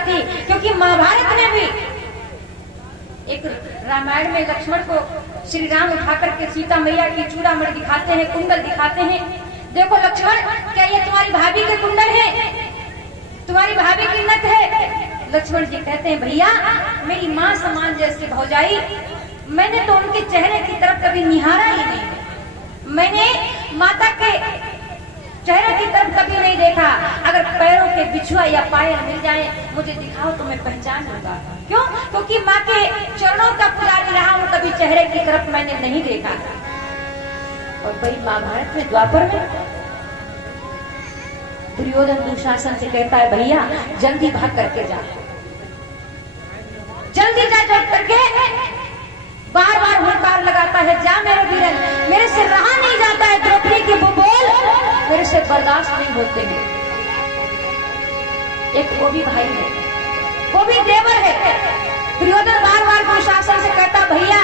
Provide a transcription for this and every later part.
दिखाती, क्योंकि महाभारत में भी एक रामायण में लक्ष्मण को श्री राम उठा करके सीता मैया की चूड़ामणि दिखाते हैं, कुंडल दिखाते हैं। देखो लक्ष्मण, क्या ये तुम्हारी भाभी के कुंडल है? तुम्हारी भाभी की नथ है? लक्ष्मण जी कहते हैं भैया, मेरी माँ समान जैसी भौजाई, मैंने तो उनके चेहरे की तरफ कभी निहारा ही नहीं। मैंने माता के चेहरे की तरफ कभी नहीं देखा। अगर पैरों के बिछुआ या पायल मिल जाए, मुझे दिखाओ तो मैं पहचान लूंगा। क्यों? क्योंकि माँ के चरणों का पुजारी रहा हूँ, कभी चेहरे की तरफ मैंने नहीं देखा। और बड़ी महाभारत में द्वापर में दुर्योधन दुशासन से कहता है भैया जल्दी भाग करके जा, जल्दी जा, चल करके बार बार हुंकार लगाता है, जा मेरे वीरन, मेरे से रहा नहीं जाता है, द्रौपदी के वो बोल मेरे से बर्दाश्त नहीं होते हैं। एक वो भी भाई है, वो भी देवर है। दुर्योधन बार बार दुशासन से कहता भैया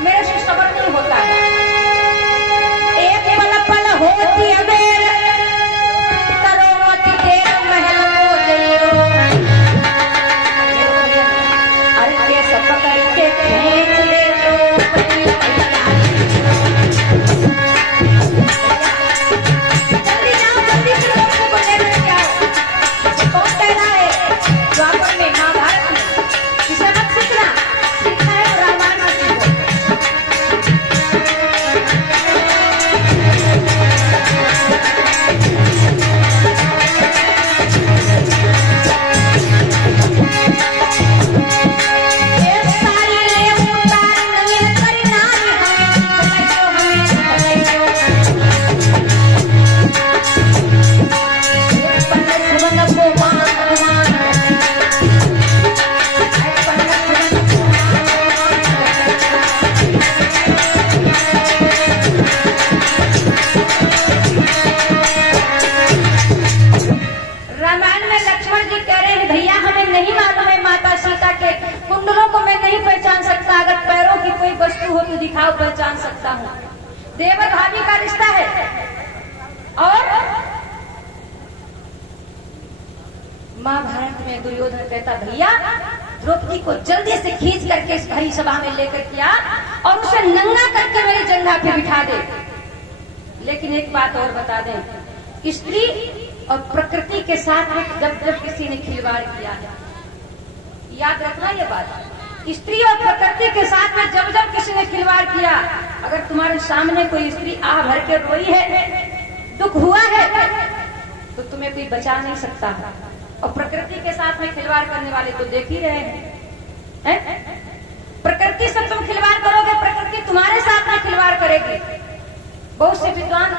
मेरे से सब्र नहीं होता है। एक पल पल होती है बेर, करो मत देर महल को जइयो, अरे कैसे पकड़ के खींच ले तो जल्दी जाओ, जल्दी से लोगों को लेने जाओ। कौन कह रहा है? द्वापर में, महाभारत में। किसे मत सीखना, सीखना है तो रामायण से सीखो। दिखाओ, पहचान सकता हूँ। देवर भाभी का रिश्ता है। और महाभारत में दुर्योधन कहता भैया द्रौपदी को जल्दी से खींच करके इस भरी सभा में लेकर किया और उसे नंगा करके मेरी जंघा पे बिठा दे। लेकिन एक बात और बता दें, स्त्री और प्रकृति के साथ में जब जब किसी ने खिलवाड़ किया है, याद रखना ये बात, स्त्री और प्रकृति के साथ में जब जब किसी ने खिलवाड़ किया, अगर तुम्हारे सामने कोई स्त्री आह भर के रोई है, दुख हुआ है, तो तुम्हें कोई बचा नहीं सकता। और प्रकृति के साथ में खिलवाड़ करने वाले तो देख ही रहे हैं। प्रकृति से तुम खिलवाड़ करोगे, प्रकृति तुम्हारे साथ में खिलवाड़ करेगी। बहुत से विद्वान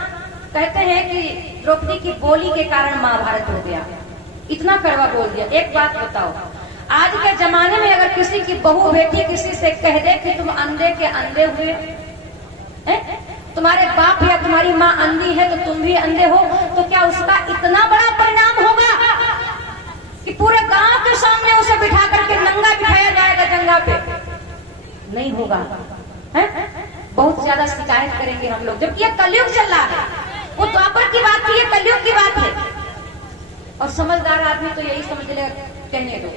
कहते हैं कि द्रौपदी की बोली के कारण महाभारत हो गया, इतना कड़वा बोल दिया। एक बात बताओ, आज के जमाने में अगर किसी की बहू बेटी किसी से कह दे कि तुम अंधे के अंधे हुए, तुम्हारे बाप या तुम्हारी माँ अंधी है तो तुम भी अंधे हो, तो क्या उसका इतना बड़ा परिणाम होगा कि पूरे गांव के सामने उसे बिठा करके नंगा बिठाया जाएगा जंगा पे? नहीं होगा। बहुत ज्यादा शिकायत करेंगे हम लोग, जबकि ये कलयुग चल रहा है। वो द्वापर की बात थी, ये कलयुग की बात है। और समझदार आदमी तो यही समझ लेगा, कहने दो,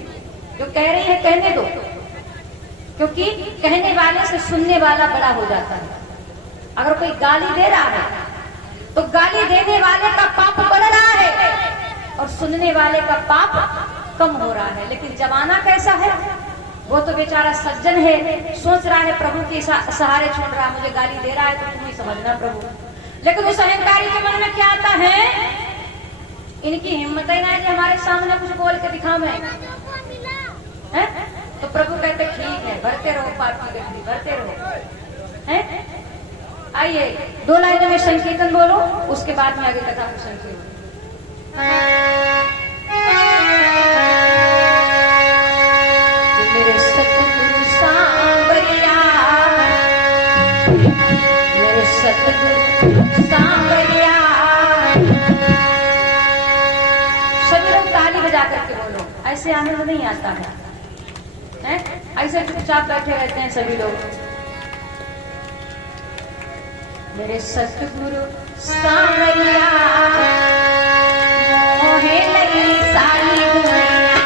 जो कह रही है कहने दो, क्योंकि कहने वाले से सुनने वाला बड़ा हो जाता है। अगर कोई गाली दे रहा है तो गाली देने वाले का पाप बढ़ रहा है और सुनने वाले का पाप कम हो रहा है। लेकिन जमाना कैसा है, वो तो बेचारा सज्जन है, सोच रहा है प्रभु के सहारे छोड़ रहा, मुझे गाली दे रहा है तो तुम ही समझना प्रभु। लेकिन उस अहंकारी के मन में क्या आता है, इनकी हिम्मत ही ना है कि हमारे सामने कुछ बोल के दिखा मैं। तो प्रभु कहते ठीक है, भरते रहो पाप की गठरी, भरते रहो। आइए 2 लाइनों में संकीर्तन बोलो, उसके बाद में आगे कथा को संकीर्तन। मेरे सतगुरु सांवरिया, मेरे सतगुरु सांवरिया। सभी लोग ताली बजा करके बोलो, ऐसे आनंद नहीं आता है, ऐसे चुपचाप बैठे रहते हैं सभी लोग। मेरे सतगुरु सांवरिया, मोहे लगी सारी दुनिया,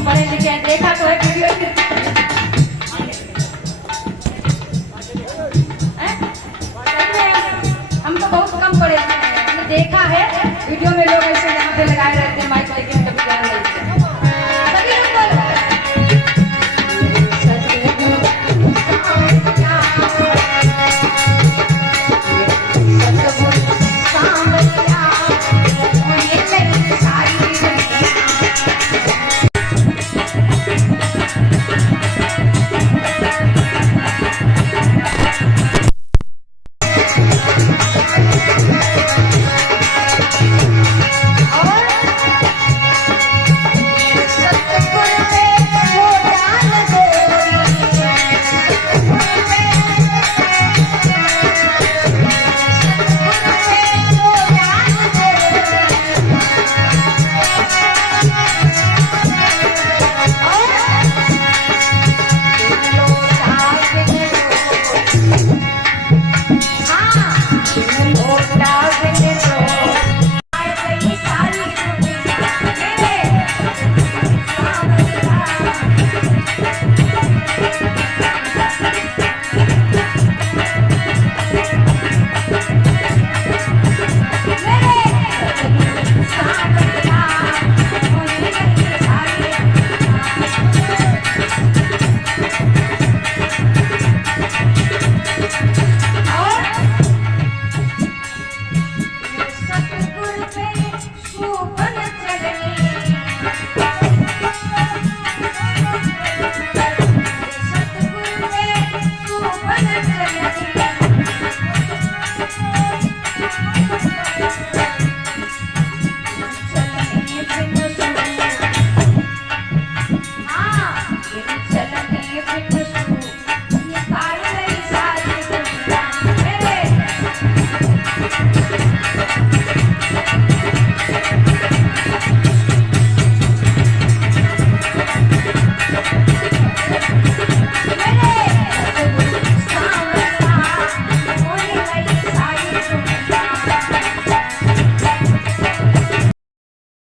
हम पढ़े लिखे हैं, देखा तो है वीडियो हम तो बहुत कम पढ़े हैं, हमने देखा है वीडियो में लोग ऐसे